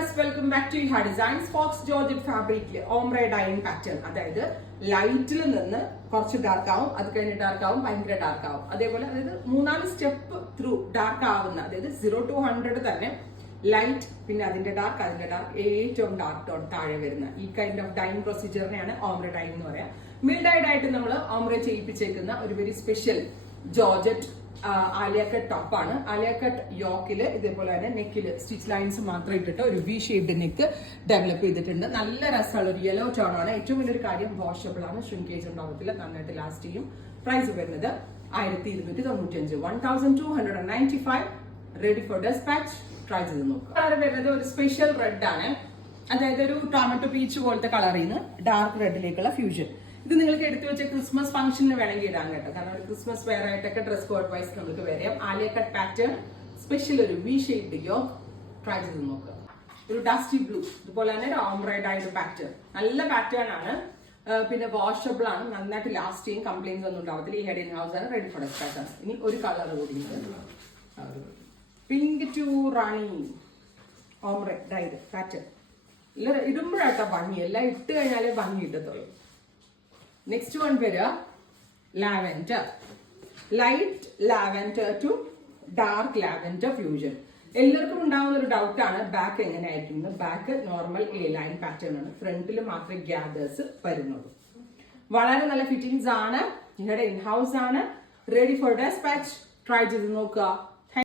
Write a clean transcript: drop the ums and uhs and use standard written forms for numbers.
viewers, welcome back to Iha Designs. Fox Georgette fabric ombre dyeing pattern. അതായത് ലൈറ്റിൽ നിന്ന് കുറച്ച് ഡാർക്ക് ആവും, അത് കഴിഞ്ഞ് ഡാർക്ക് ആവും, ഭയങ്കര ഡാർക്ക് ആവും. അതേപോലെ അതായത് മൂന്നാല് സ്റ്റെപ്പ് ത്രൂ ഡാർക്ക് ആവുന്ന, അതായത് 0 to 100 തന്നെ ലൈറ്റ്, പിന്നെ അതിന്റെ ഡാർക്ക് ഏറ്റവും ഡാർക്ക് ടോൺ താഴെ വരുന്ന ഈ കൈൻഡ് ഓഫ് ഡൈയിങ് പ്രൊസീജിയറിനെയാണ് ഓംബ്രെ ഡൈയിങ് എന്ന് പറയാം. മിൽഡൈഡ് ആയിട്ട് നമ്മൾ ഓംബ്രെ ചെയ്യിപ്പിച്ചേക്കുന്ന ഒരു very special georgette Alia cut ടോപ്പാണ്. ആലിയ കട്ട് യോക്കില് ഇതേപോലെ തന്നെ നെക്കില് സ്റ്റിച്ച് ലൈൻസ് മാത്രം ഇട്ടിട്ട് ഒരു വി ഷേപ്ഡ് നെക്ക് ഡെവലപ്പ് ചെയ്തിട്ടുണ്ട്. നല്ല രസമുള്ള ഒരു യെല്ലോ ടോൺ ആണ്. ഏറ്റവും വലിയൊരു കാര്യം വാഷബിൾ ആണ്, ഷ്രിങ്കേജ് ഉണ്ടാവത്തില്ല, നന്നായിട്ട് ലാസ്റ്റ് ചെയ്യും. പ്രൈസ് വരുന്നത് 1295, 1295. Ready for despatch. ട്രൈ ചെയ്ത് നോക്കുക. കളർ വരുന്നത് ഒരു സ്പെഷ്യൽ റെഡ് ആണ്, അതായത് ഒരു ടൊമാറ്റോ പീച്ച് പോലത്തെ കളറിൽ നിന്ന് ഡാർക്ക് റെഡിലേക്കുള്ള ഫ്യൂഷൻ. ഇത് നിങ്ങൾക്ക് എടുത്തു വെച്ച ക്രിസ്മസ് ഫംഗ്ഷന് വേണമെങ്കിൽ ഇടാൻ കേട്ടോ, കാരണം ഒരു ക്രിസ്മസ് വെയർ ആയിട്ടൊക്കെ ഡ്രസ് കോഡ് വൈസ് നമുക്ക് വരാം. ആലിയ കട്ട് പാറ്റേൺ, സ്പെഷ്യൽ ഒരു വി ഷേപ്ഡ് യോക്ക്. ട്രൈ ചെയ്ത് നോക്കുക. ഒരു ഡസ്റ്റി ബ്ലൂ, ഇതുപോലെ തന്നെ ഒരു ഓംബ്രൈഡ് ആയ ഒരു പാറ്റേൺ, നല്ല പാറ്റേൺ ആണ്. പിന്നെ വാഷബിൾ ആണ്, നന്നായിട്ട് ലാസ്റ്റ് ചെയ്യും, കംപ്ലൈൻസ് ഒന്നും ഉണ്ടാവത്തില്ല. ഈ ഹെഡ് ഇൻ ഹൗസ് ആണ്, റെഡി ഫോർ ഡെസ്പാച്ച് ആണ്. ഇനി ഒരു കളർ കൂടി, pink to rani ombre dyed pattern. ഇടുമ്പോഴാട്ടോ ഭംഗി, എല്ലാം ഇട്ട് കഴിഞ്ഞാലേ ഭംഗി കിട്ടത്തുള്ളൂ. നെക്സ്റ്റ് വൺ വരിക lavender, light lavender to dark lavender fusion. എല്ലാവർക്കും ഉണ്ടാവുന്ന ഒരു ഡൗട്ടാണ് ബാക്ക് എങ്ങനെയായിരിക്കും. Back normal A line pattern ആണ്, ഫ്രണ്ടിൽ മാത്രമേ ഗ്യാദേഴ്സ് വരുന്നുള്ളൂ. വളരെ നല്ല ഫിറ്റിംഗ്സ് ആണ്, ഇവിടെ ഇൻ ഹൗസ് ആണ്. Ready for despatch. ട്രൈ ചെയ്ത് നോക്കുക.